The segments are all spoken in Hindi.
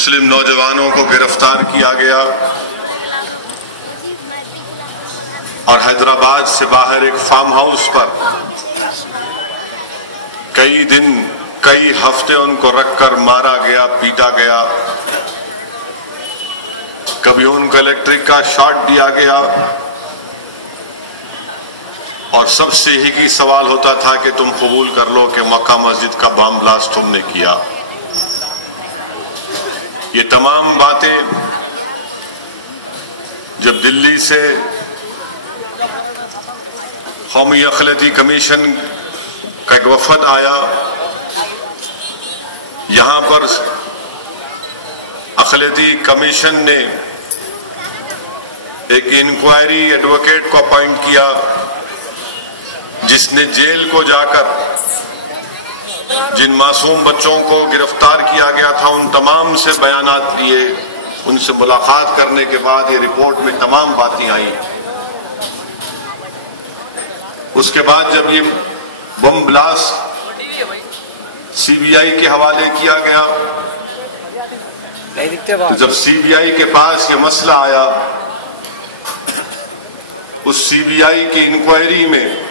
मुस्लिम नौजवानों को गिरफ्तार किया गया और हैदराबाद से बाहर एक फार्म हाउस पर कई दिन कई हफ्ते उनको रखकर मारा गया, पीटा गया। कभी उनको इलेक्ट्रिक का शॉट दिया गया और सबसे ही की सवाल होता था कि तुम कबूल कर लो कि मक्का मस्जिद का बम ब्लास्ट तुमने किया। ये तमाम बातें जब दिल्ली से कौमी अखिलती कमीशन का एक वफद आया, यहां पर अखिलती कमीशन ने एक इंक्वायरी एडवोकेट को अपॉइंट किया जिसने जेल को जाकर जिन मासूम बच्चों को गिरफ्तार किया गया था उन तमाम से बयानात लिए। उनसे मुलाकात करने के बाद ये रिपोर्ट में तमाम बातें आई। उसके बाद जब ये बम ब्लास्ट सीबीआई के हवाले किया गया तो जब सीबीआई के पास ये मसला आया, उस सीबीआई की इंक्वायरी में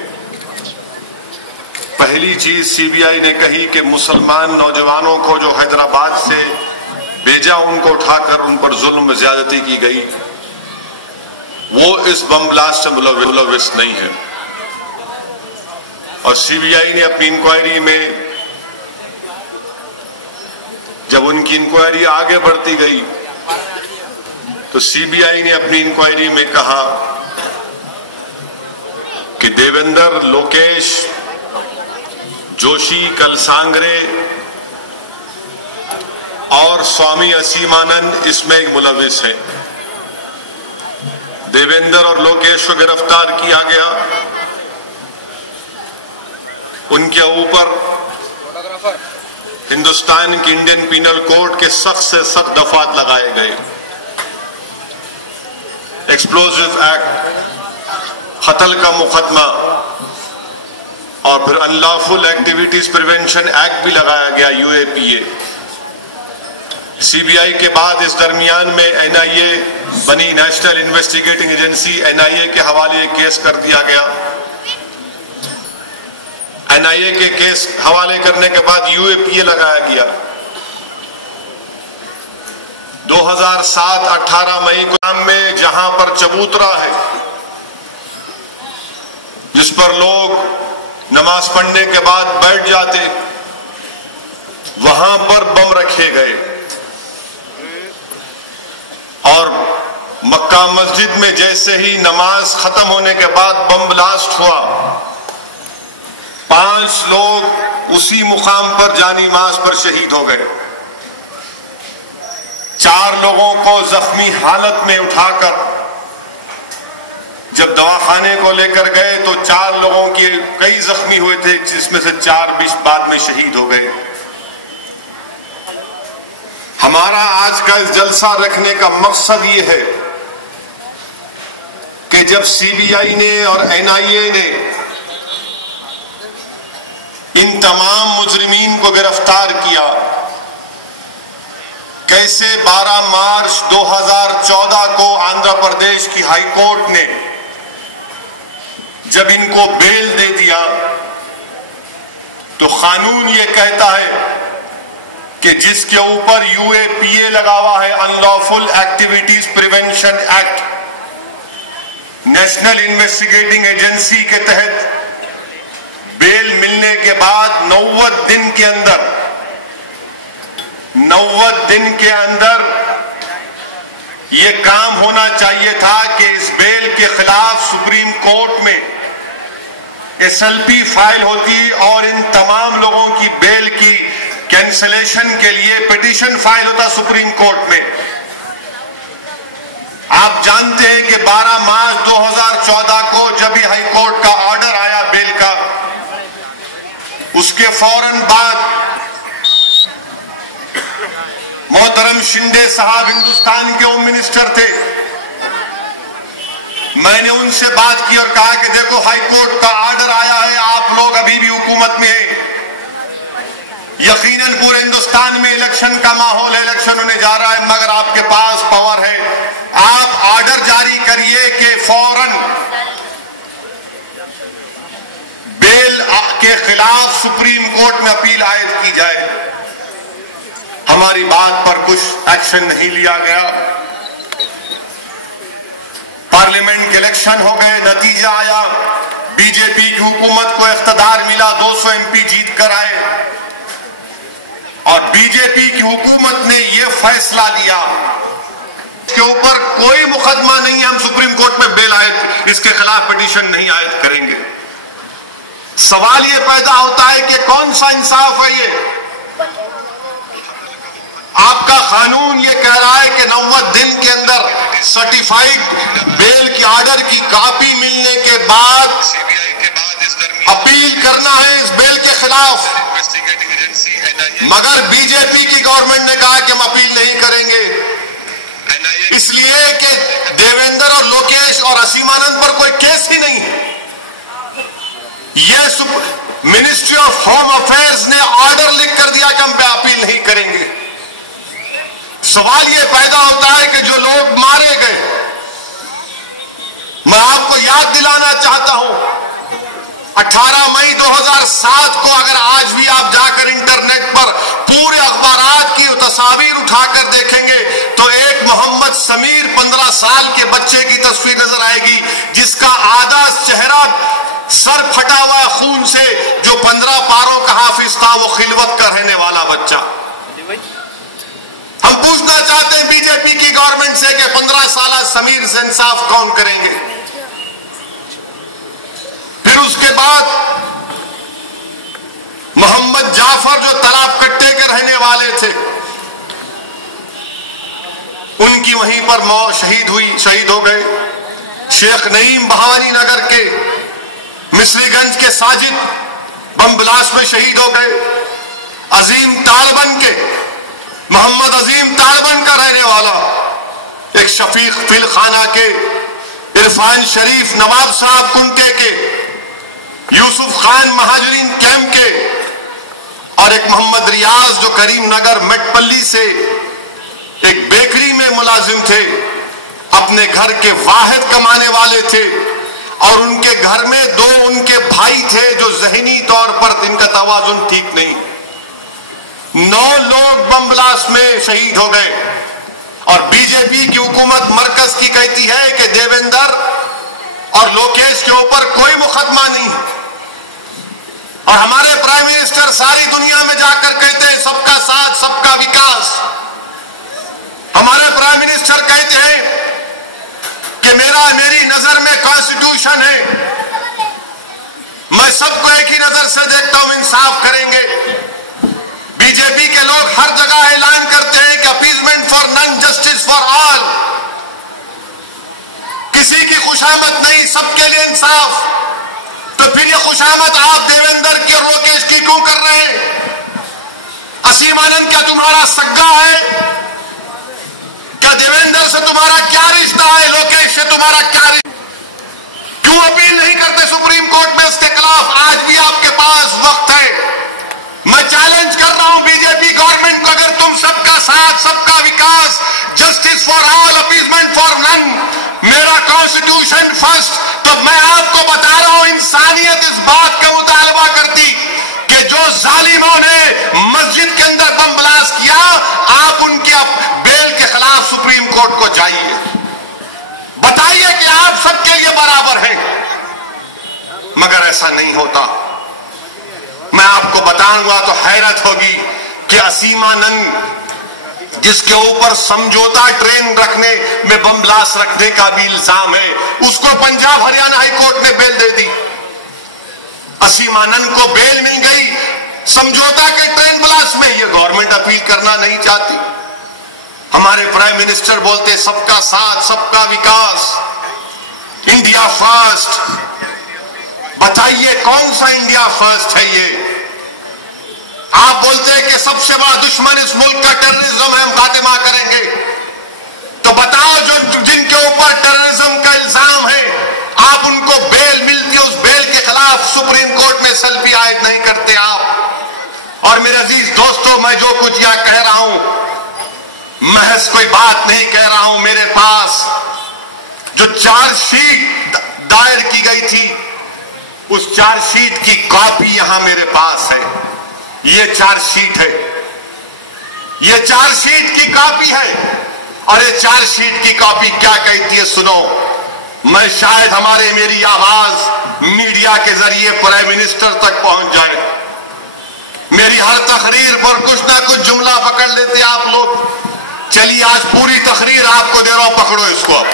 पहली चीज सीबीआई ने कही कि मुसलमान नौजवानों को जो हैदराबाद से भेजा उनको उठाकर उन पर जुल्म ज्यादती की गई, वो इस बम ब्लास्ट से मुलविस नहीं है। और सीबीआई ने अपनी इंक्वायरी में जब उनकी इंक्वायरी आगे बढ़ती गई तो सीबीआई ने अपनी इंक्वायरी में कहा कि देवेंद्र, लोकेश, जोशी, कलसांगरे और स्वामी असीमानंद इसमें एक मुलविस है। देवेंद्र और लोकेश को गिरफ्तार किया गया, उनके ऊपर हिंदुस्तान की इंडियन पीनल कोड के सख्त से सख्त दफात लगाए गए। एक्सप्लोजिव एक्ट, कत्ल का मुकदमा और फिर अनलॉफुल एक्टिविटीज प्रिवेंशन एक्ट भी लगाया गया, यूएपीए। सीबीआई के बाद इस दरमियान में एनआईए बनी, नेशनल इन्वेस्टिगेटिंग एजेंसी। एनआईए के हवाले केस कर दिया गया। एनआईए के केस हवाले करने के बाद यूएपीए लगाया गया। 2007-18 मई को में जहां पर चबूतरा है जिस पर लोग नमाज पढ़ने के बाद बैठ जाते, वहां पर बम रखे गए और मक्का मस्जिद में जैसे ही नमाज खत्म होने के बाद बम ब्लास्ट हुआ, 5 लोग उसी मुकाम पर जानी मास पर शहीद हो गए। 4 लोगों को जख्मी हालत में उठाकर जब दवाखाने को लेकर गए तो 4 लोगों के कई जख्मी हुए थे, जिसमें से 4 बाद में शहीद हो गए। हमारा आज का इस जलसा रखने का मकसद ये है कि जब सीबीआई ने और एनआईए ने इन तमाम मुजरिमीन को गिरफ्तार किया, कैसे 12 मार्च 2014 को आंध्र प्रदेश की हाई कोर्ट ने जब इनको बेल दे दिया तो कानून ये कहता है कि जिसके ऊपर यूएपीए लगा हुआ है, unlawful activities prevention act, national investigating agency के तहत बेल मिलने के बाद 90 दिन के अंदर ये काम होना चाहिए था कि इस बेल के खिलाफ सुप्रीम कोर्ट में एसएलपी फाइल होती और इन तमाम लोगों की बेल की कैंसिलेशन के लिए पिटीशन फाइल होता सुप्रीम कोर्ट में। आप जानते हैं कि 12 मार्च 2014 को जब भी हाई कोर्ट का ऑर्डर आया बेल का, उसके फौरन बाद मोहतरम शिंदे साहब हिंदुस्तान के होम मिनिस्टर थे, मैंने उनसे बात की और कहा कि देखो हाई कोर्ट का ऑर्डर आया है, आप लोग अभी भी हुकूमत में हैं, यकीनन पूरे हिंदुस्तान में इलेक्शन का माहौल है, इलेक्शन होने जा रहा है, मगर आपके पास पावर है। आप ऑर्डर जारी करिए कि फौरन बेल के खिलाफ सुप्रीम कोर्ट में अपील आयद की जाए। हमारी बात पर कुछ एक्शन नहीं लिया गया। पार्लियामेंट के इलेक्शन हो गए, नतीजा आया, बीजेपी की हुकूमत को इख्तिदार मिला, 200 एमपी जीत कर आए और बीजेपी की हुकूमत ने यह फैसला लिया के ऊपर कोई मुकदमा नहीं है, हम सुप्रीम कोर्ट में बेल आयद, इसके खिलाफ पिटीशन नहीं आयद करेंगे। सवाल यह पैदा होता है कि कौन सा इंसाफ है ये? आपका कानून ये कह रहा है कि 90 दिन के अंदर सर्टिफाइड बेल की ऑर्डर की कॉपी मिलने के बाद अपील करना है इस बेल के खिलाफ, मगर बीजेपी की गवर्नमेंट ने कहा कि हम अपील नहीं करेंगे, इसलिए कि देवेंद्र और लोकेश और असीमानंद पर कोई केस ही नहीं है। यह मिनिस्ट्री ऑफ होम अफेयर्स ने ऑर्डर लिख कर दिया कि हम अपील नहीं करेंगे। सवाल यह पैदा होता है कि जो लोग मारे गए, मैं आपको याद दिलाना चाहता हूं 18 मई 2007 को अगर आज भी आप जाकर इंटरनेट पर पूरे अखबारात की तस्वीर उठाकर देखेंगे तो एक मोहम्मद समीर 15 साल के बच्चे की तस्वीर नजर आएगी, जिसका आधा चेहरा सर फटा हुआ खून से, जो 15 पारों का हाफिज था, वो खिलवत का रहने वाला बच्चा। हम पूछना चाहते हैं बीजेपी की गवर्नमेंट से कि 15 साल समीर से इंसाफ कौन करेंगे? फिर उसके बाद मोहम्मद जाफर जो तालाब कट्टे के रहने वाले थे, उनकी वहीं पर मौत शहीद हो गए। शेख नईम भवानी नगर के मिसरीगंज के साजिद बम ब्लास्ट में शहीद हो गए। अजीम तालबन के मोहम्मद अजीम तालबन का रहने वाला एक शफीक फिल खाना के, इरफान शरीफ नवाब साहब कुंटे के, यूसुफ खान महाजरीन कैंप के और एक मोहम्मद रियाज जो करीम नगर मेटपल्ली से एक बेकरी में मुलाजिम थे, अपने घर के वाहिद कमाने वाले थे और उनके घर में 2 उनके भाई थे जो जहनी तौर पर इनका तवाजुन ठीक नहीं। 9 लोग बम ब्लास्ट में शहीद हो गए और बीजेपी की हुकूमत मरकज की कहती है कि देवेंद्र और लोकेश के ऊपर कोई मुकदमा नहीं, और हमारे प्राइम मिनिस्टर सारी दुनिया में जाकर कहते हैं सबका साथ सबका विकास। हमारे प्राइम मिनिस्टर कहते हैं कि मेरी नजर में कॉन्स्टिट्यूशन है, मैं सबको एक ही नजर से देखता हूं, इंसाफ करेंगे। बीजेपी के लोग हर जगह ऐलान करते हैं कि appeasement for none, justice for all, किसी की खुशामद नहीं, सबके लिए इंसाफ। तो फिर ये खुशामद आप देवेंद्र की और लोकेश की क्यों कर रहे हैं? असीम आनंद क्या तुम्हारा सग्गा है? क्या देवेंद्र से तुम्हारा क्या रिश्ता है? लोकेश से तुम्हारा क्या रिश्ता? क्यों अपील नहीं करते सुप्रीम कोर्ट में इसके खिलाफ? आज भी आपके पास वक्त है। मैं चैलेंज कर रहा हूं बीजेपी गवर्नमेंट को, अगर तुम सबका साथ सबका विकास, justice for all, appeasement for none, मेरा कॉन्स्टिट्यूशन फर्स्ट, तो मैं आपको बता रहा हूं इंसानियत इस बात का मुतालबा करती कि जो जालिमों ने मस्जिद के अंदर बम ब्लास्ट किया, आप उनके बेल के खिलाफ सुप्रीम कोर्ट को जाइए, बताइए कि आप सबके लिए बराबर हैं। मगर ऐसा नहीं होता। मैं आपको बताऊंगा तो हैरत होगी कि असीमानंद जिसके ऊपर समझौता ट्रेन रखने में बम ब्लास्ट रखने का भी इल्जाम है, उसको पंजाब हरियाणा हाई कोर्ट ने बेल दे दी। असीमानंद को बेल मिल गई समझौता के ट्रेन ब्लास्ट में। ये गवर्नमेंट अपील करना नहीं चाहती। हमारे प्राइम मिनिस्टर बोलते सबका साथ सबका विकास, इंडिया फर्स्ट। बताइए कौन सा इंडिया फर्स्ट है ये? आप बोलते हैं कि सबसे बड़ा दुश्मन इस मुल्क का टेररिज्म है, हम खात्मा करेंगे। तो बताओ जो जिनके ऊपर टेररिज्म का इल्जाम है, आप उनको बेल मिलती है, उस बेल के खिलाफ सुप्रीम कोर्ट में सेल्फी आयद नहीं करते आप। और और मेरे अजीज दोस्तों, मैं जो कुछ यहां कह रहा हूं महज कोई बात नहीं कह रहा हूं। मेरे पास जो चार्जशीट दायर की गई थी उस चार्जशीट की कॉपी यहां मेरे पास है। ये चार्जशीट है, ये चार्जशीट की कॉपी है। और ये चार्जशीट की कॉपी क्या कहती है सुनो। मैं शायद मेरी आवाज मीडिया के जरिए प्राइम मिनिस्टर तक पहुंच जाए। मेरी हर तकरीर पर कुछ ना कुछ जुमला पकड़ लेते आप लोग। चलिए आज पूरी तकरीर आपको दे रहा हूं, पकड़ो इसको। अब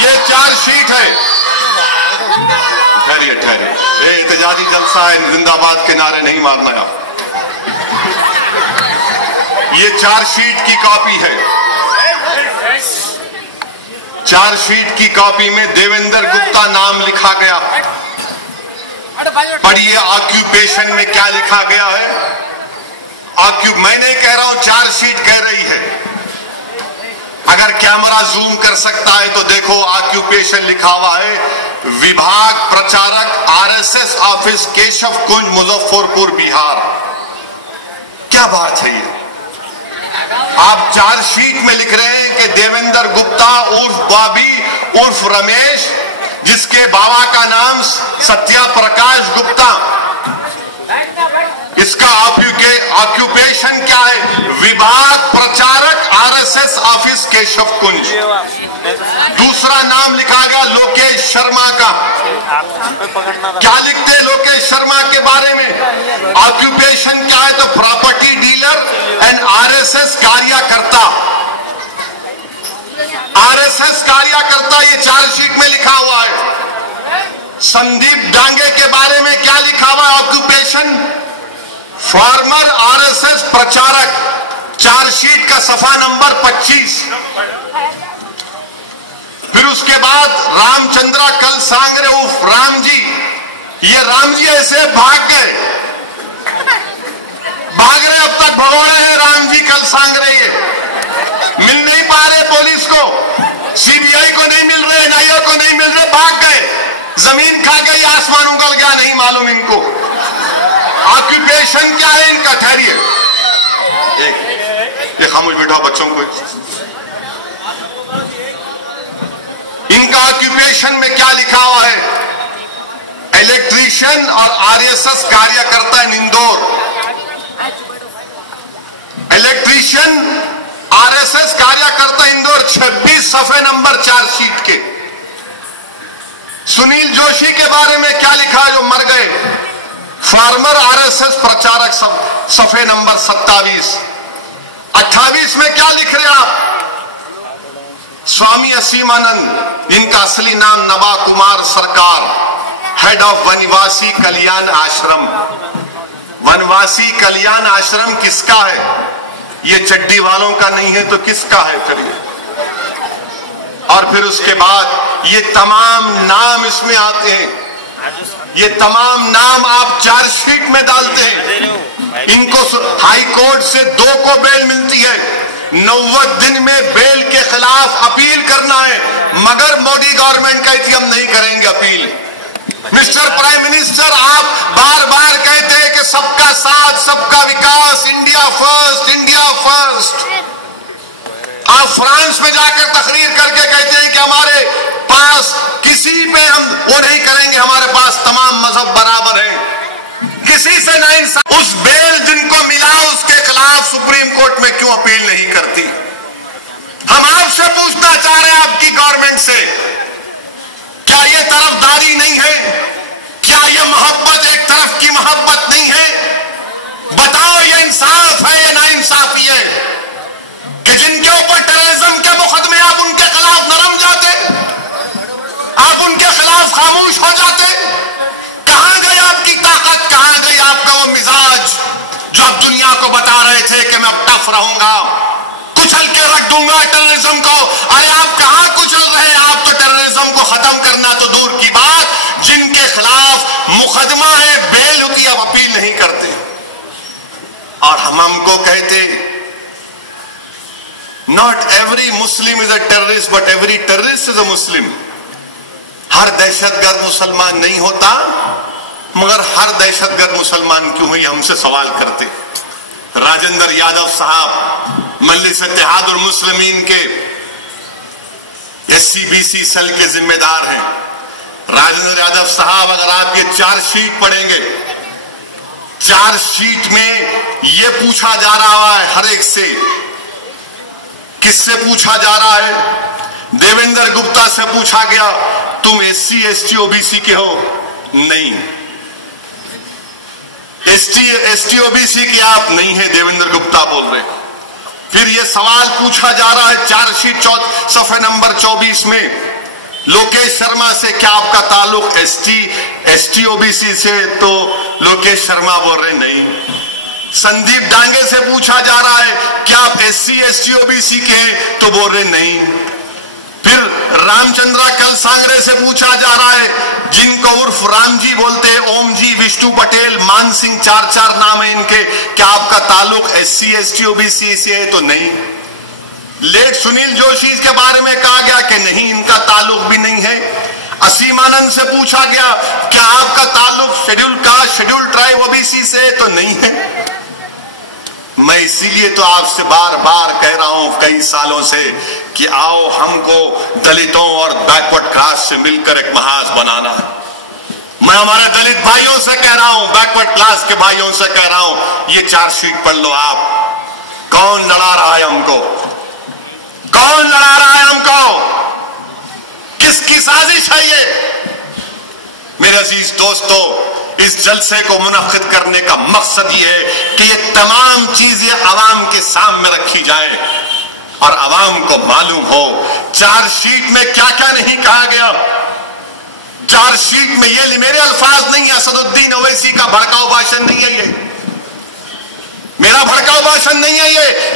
ये चार्जशीट है। ठहरिए ठहरिए, ये एहतजाजी जलसा है, जिंदाबाद के नारे नहीं मारना है आप। ये चार्जशीट की कॉपी है। चार्जशीट की कॉपी में देवेंद्र गुप्ता नाम लिखा गया। पढ़िए ऑक्यूपेशन में क्या लिखा गया है। मैं नहीं कह रहा हूं, चार्जशीट कह रही है। अगर कैमरा जूम कर सकता है तो देखो, ऑक्यूपेशन लिखा हुआ है विभाग प्रचारक आरएसएस ऑफिस केशव कुंज मुजफ्फरपुर बिहार। क्या बात है ये। आप चार्जशीट में लिख रहे हैं कि देवेंद्र गुप्ता उर्फ बॉबी उर्फ रमेश, जिसके बाबा का नाम सत्या प्रकाश गुप्ता, इसका ऑक्यूपेशन क्या है, विभाग प्रचारक आरएसएस ऑफिस केशव कुंज। दूसरा नाम लिखा गया लोकेश शर्मा का। क्या लिखते हैं लोकेश शर्मा के बारे में? ऑक्यूपेशन क्या है तो प्रॉपर्टी डीलर एंड आरएसएस कार्यकर्ता। आरएसएस कार्यकर्ता ये चार्जशीट में लिखा हुआ है। संदीप डांगे के बारे में क्या लिखा हुआ है ऑक्यूपेशन? फॉर्मर आरएसएस प्रचारक। चार्जशीट का सफा नंबर 25। फिर उसके बाद रामचंद्रा कल सांगरे उर्फ राम जी। ये राम जी ऐसे भाग गए, भाग रहे, अब तक भगोड़े हैं राम जी कल सांगरे। ये मिल नहीं पा रहे पुलिस को, सीबीआई को नहीं मिल रहे, एनआईए को नहीं मिल रहे, भाग गए। जमीन खा गई, आसमान उगल गया, नहीं मालूम इनको। ऑक्यूपेशन क्या है इनका? ठहरिए, ये खामोश बैठा बच्चों को। इनका ऑक्यूपेशन में क्या लिखा हुआ है? इलेक्ट्रीशियन और आरएसएस कार्यकर्ता इन इंदौर। इलेक्ट्रीशियन आरएसएस कार्यकर्ता इंदौर 26 सफे नंबर चार्जशीट के। सुनील जोशी के बारे में क्या लिखा है जो मर गए? फार्मर आरएसएस प्रचारक सफे नंबर 27। 28 में क्या लिख रहे आप? स्वामी असीमानंद, इनका असली नाम नबा कुमार सरकार, हेड ऑफ वनवासी कल्याण आश्रम। वनवासी कल्याण आश्रम किसका है? ये चड्डी वालों का नहीं है तो किसका है फिर ये? और फिर उसके बाद ये तमाम नाम इसमें आते हैं। ये तमाम नाम आप चार्जशीट में डालते हैं। इनको हाई कोर्ट से 2 को बेल मिलती है। 90 दिन में बेल के खिलाफ अपील करना है, मगर मोदी गवर्नमेंट कहती हम नहीं करेंगे अपील। मिस्टर प्राइम मिनिस्टर, आप बार बार कहते हैं कि सबका साथ सबका विकास, इंडिया फर्स्ट, इंडिया फर्स्ट। आप फ्रांस में जाकर तकरीर करके कहते हैं कि हमारे पास किसी पे हम वो नहीं करेंगे, हमारे पास तमाम मजहब बराबर हैं, किसी से नहीं। उस बेल जिनको मिला उसके खिलाफ सुप्रीम कोर्ट में क्यों अपील नहीं करती? हम आपसे पूछना चाह रहे हैं, आपकी गवर्नमेंट से, क्या ये तरफदारी नहीं है? क्या ये मोहब्बत एक तरफ की मोहब्बत नहीं है? बताओ, ये इंसाफ है या नाइंसाफी है कि जिनके ऊपर टेररिज्म के मुकदमे आप उनके खिलाफ नरम जाते, आप उनके खिलाफ खामोश हो जाते? कहां गई आपकी ताकत, कहां गई आपका वो मिजाज जो आप दुनिया को बता रहे थे कि मैं अब टफ रहूंगा, कुचल के रख दूंगा टेररिज्म को? अरे आप कहां कुचल रहे? आप तो टेररिज्म को खत्म करना तो दूर की बात, जिनके खिलाफ मुकदमा है, बेल होती है, आप अपील नहीं करते। और हमको कहते not every Muslim is a terrorist but every terrorist is a Muslim. हर दहशतगर्द मुसलमान नहीं होता, मगर हर दहशतगर्द मुसलमान क्यों है, हमसे सवाल करते। राजेंद्र यादव साहब मजलिस इत्तेहादुल मुस्लिमीन के SC-BC सेल के जिम्मेदार हैं। राजेंद्र यादव साहब, अगर आप ये चार्जशीट पढ़ेंगे, चार्जशीट में ये पूछा जा रहा है हर एक से, किससे पूछा जा रहा है? देवेंद्र गुप्ता से पूछा गया, तुम SC, ST, OBC के हो? नहीं। ST, OBC के आप नहीं है, देवेंद्र गुप्ता बोल रहे। फिर ये सवाल पूछा जा रहा है चार्जशीट सफ़े नंबर 24 में, लोकेश शर्मा से क्या आपका ताल्लुक ST, OBC से? तो लोकेश शर्मा बोल रहे नहीं। संदीप डांगे से पूछा जा रहा है क्या आप SC, ST, OBC के हैं? तो बोल रहे नहीं। फिर रामचंद्रा कलसांगरे से पूछा जा रहा है, जिनको उर्फ राम जी बोलते हैं, ओम जी, विष्णु पटेल, मान सिंह, 4 नाम है इनके, क्या आपका ताल्लुक SC, ST, OBC से है? तो नहीं। लेट सुनील जोशी के बारे में कहा गया कि नहीं, इनका ताल्लुक भी नहीं है। असीम आनंद से पूछा गया क्या आपका ताल्लुक schedule caste, schedule tribe, OBC से? तो नहीं है। मैं इसीलिए तो आपसे बार बार कह रहा हूं कई सालों से कि आओ हमको दलितों और बैकवर्ड क्लास से मिलकर एक महाज बनाना है। मैं हमारे दलित भाइयों से कह रहा हूं, बैकवर्ड क्लास के भाइयों से कह रहा हूं, ये चार्जशीट पढ़ लो आप। कौन लड़ा रहा है हमको? कौन लड़ा रहा है हमको? किसकी साजिश है ये? मेरे अजीज दोस्तों, इस जलसे को मुनक्किद करने का मकसद ये है कि ये तमाम चीजें अवाम के सामने रखी जाए और अवाम को मालूम हो चार्जशीट में क्या क्या नहीं कहा गया। चार्जशीट में ये मेरे अल्फाज नहीं है, असदुद्दीन ओवैसी का भड़काऊ भाषण नहीं है, ये मेरा भड़काऊ भाषण नहीं है,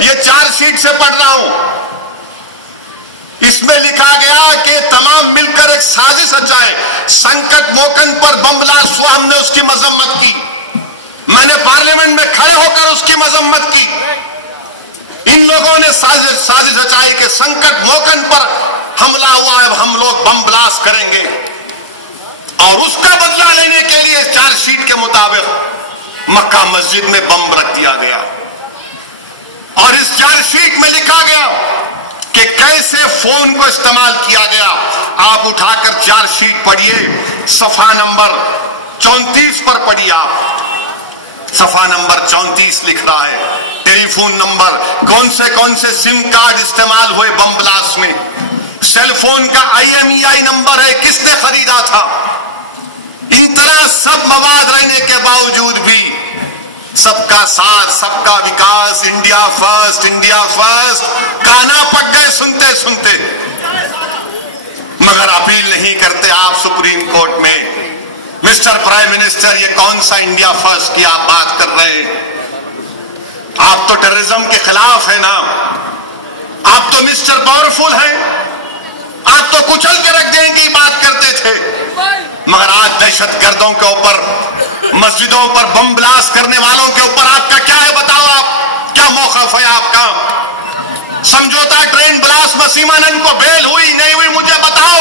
ये चार्जशीट से पढ़ रहा हूं। इसमें लिखा गया कि तमाम मिलकर एक साजिश रचाए, संकट मोचन पर बम ब्लास्ट हुआ, हमने उसकी मजम्मत की, मैंने पार्लियामेंट में खड़े होकर उसकी मजम्मत की। इन लोगों ने साजिश रचाई कि संकट मोचन पर हमला हुआ है, हम लोग बम ब्लास्ट करेंगे और उसका बदला लेने के लिए चार्जशीट के मुताबिक मक्का मस्जिद में बम रख दिया गया। और इस चार्जशीट में लिखा गया कि कैसे फोन को इस्तेमाल किया गया। आप उठाकर चार्जशीट पढ़िए, सफा नंबर 34 पर पढ़िए आप। सफा नंबर 34 लिख रहा है टेलीफोन नंबर, कौन से सिम कार्ड इस्तेमाल हुए बम ब्लास्ट में, सेलफोन का IMEI नंबर है, किसने खरीदा था। इन तरह सब मवाद रहने के बावजूद भी सबका साथ, सबका विकास, इंडिया फर्स्ट काना पक गए सुनते सुनते, मगर अपील नहीं करते आप सुप्रीम कोर्ट में। मिस्टर प्राइम मिनिस्टर, ये कौन सा इंडिया फर्स्ट की आप बात कर रहे हैं? आप तो टेररिज्म के खिलाफ है ना, आप तो मिस्टर पावरफुल हैं, आप तो कुचल के रख देंगे की बात करते थे, मगर आज दहशतगर्दों के ऊपर, मस्जिदों पर बम ब्लास्ट करने वालों के ऊपर आपका क्या है? बताओ आप, क्या मौक़िफ़ है आपका? समझौता ट्रेन ब्लास्ट में असीम आनंद को बेल हुई नहीं हुई, मुझे बताओ।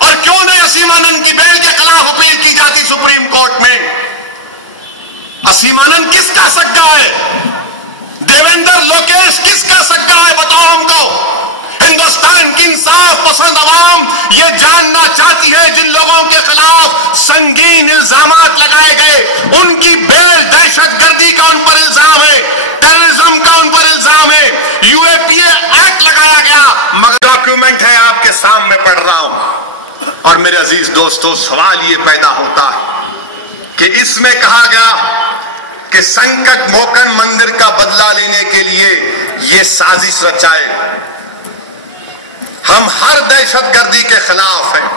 और क्यों नहीं असीम आनंद की बेल के खिलाफ अपील की जाती सुप्रीम कोर्ट में? असीम आनंद किसका सग्गा है? देवेंद्र, लोकेश किसका सग्गा है? बताओ हमको। हिंदुस्तान की इंसाफ पसंद अवाम ये जानना चाहती है जिन लोगों के खिलाफ संगीन इल्जामात लगाए गए, उनकी बेल, दहशतगर्दी का उन पर इल्जाम है, टेररिज्म का उन पर इल्जाम है, UAPA एक्ट लगाया गया, मगर डॉक्यूमेंट है आपके सामने पढ़ रहा हूं। और मेरे अजीज दोस्तों, सवाल ये पैदा होता है कि इसमें कहा गया कि संकट मोचन मंदिर का बदला लेने के लिए यह साजिश रचाए। हम हर दहशतगर्दी के खिलाफ हैं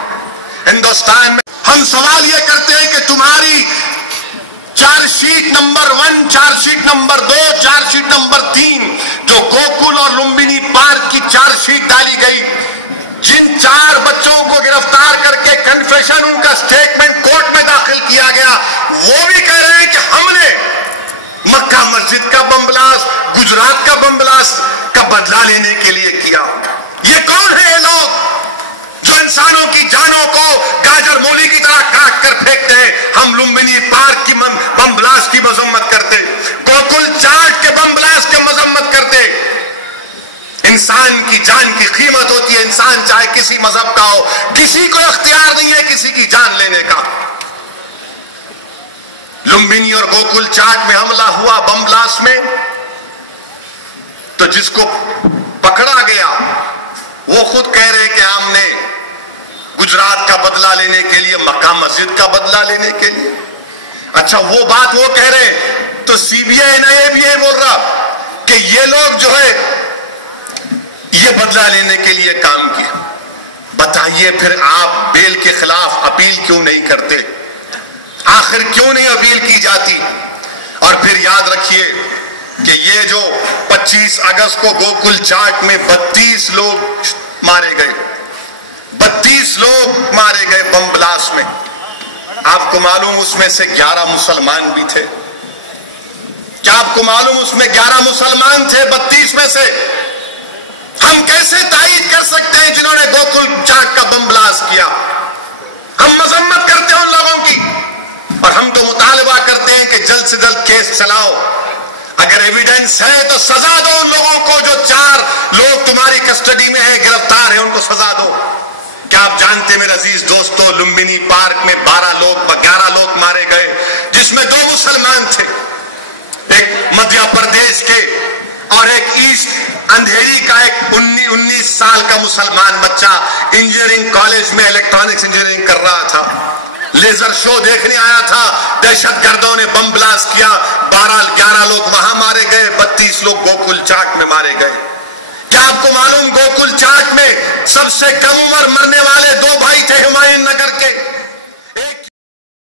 हिंदुस्तान में। हम सवाल यह करते हैं कि तुम्हारी chargesheet number 1, chargesheet number 2, chargesheet number 3, जो गोकुल और लुम्बिनी पार्क की चार्जशीट डाली गई, जिन 4 बच्चों को गिरफ्तार करके कन्फेशन, उनका स्टेटमेंट कोर्ट में दाखिल किया गया, वो भी कह रहे हैं कि हमने मक्का मस्जिद का बम ब्लास्ट, गुजरात का बम ब्लास्ट का बदला लेने के लिए किया। ये कौन है ये लोग जो इंसानों की जानों को गाजर मूली की तरह काट कर फेंकते हैं। हम लुम्बिनी पार्क की बम ब्लास्ट की मजम्मत करते, गोकुल चाट के बम ब्लास्ट की मजम्मत करते। इंसान की जान की कीमत होती है। इंसान चाहे किसी मजहब का हो, किसी को इख्तियार नहीं है किसी की जान लेने का। लुम्बिनी और गोकुल चाट में हमला हुआ बम ब्लास्ट में, तो जिसको पकड़ा गया वो खुद कह रहे कि हमने गुजरात का बदला लेने के लिए, मक्का मस्जिद का बदला लेने के लिए। अच्छा, वो बात वो कह रहे, तो सीबीआई एनआईए भी ये बोल रहा कि ये लोग जो है ये बदला लेने के लिए काम किया। बताइए फिर आप बेल के खिलाफ अपील क्यों नहीं करते? आखिर क्यों नहीं अपील की जाती? और फिर याद रखिए कि ये जो 25 अगस्त को गोकुल चाट में 32 लोग मारे गए, 32 लोग मारे गए बम ब्लास्ट में। आपको मालूम उसमें से 11 मुसलमान भी थे। क्या आपको मालूम उसमें 11 मुसलमान थे 32 में से? हम कैसे तायीद कर सकते हैं जिन्होंने गोकुल चाट का बम ब्लास्ट किया? हम मजम्मत करते हैं उन लोगों की, और हम तो मुतालबा करते हैं कि जल्द से जल्द केस चलाओ। अगर एविडेंस है तो सजा दो उन लोगों को। जो 4 लोग तुम्हारी कस्टडी में है, गिरफ्तार है, उनको सजा दो। क्या आप जानते मेरे अजीज दोस्तों, लुम्बिनी पार्क में 11 लोग मारे गए, जिसमें 2 मुसलमान थे, एक मध्य प्रदेश के और एक ईस्ट अंधेरी का एक 19 साल का मुसलमान बच्चा इंजीनियरिंग कॉलेज में इलेक्ट्रॉनिक्स इंजीनियरिंग कर रहा था। लेजर शो देखने आया था, दहशतगर्दों ने बम ब्लास्ट किया, 11 लोग वहां मारे गए, 32 लोग गोकुल चाट में मारे गए। क्या आपको मालूम गोकुल चाट में सबसे कम उम्र मरने वाले 2 भाई थे हुमायूं नगर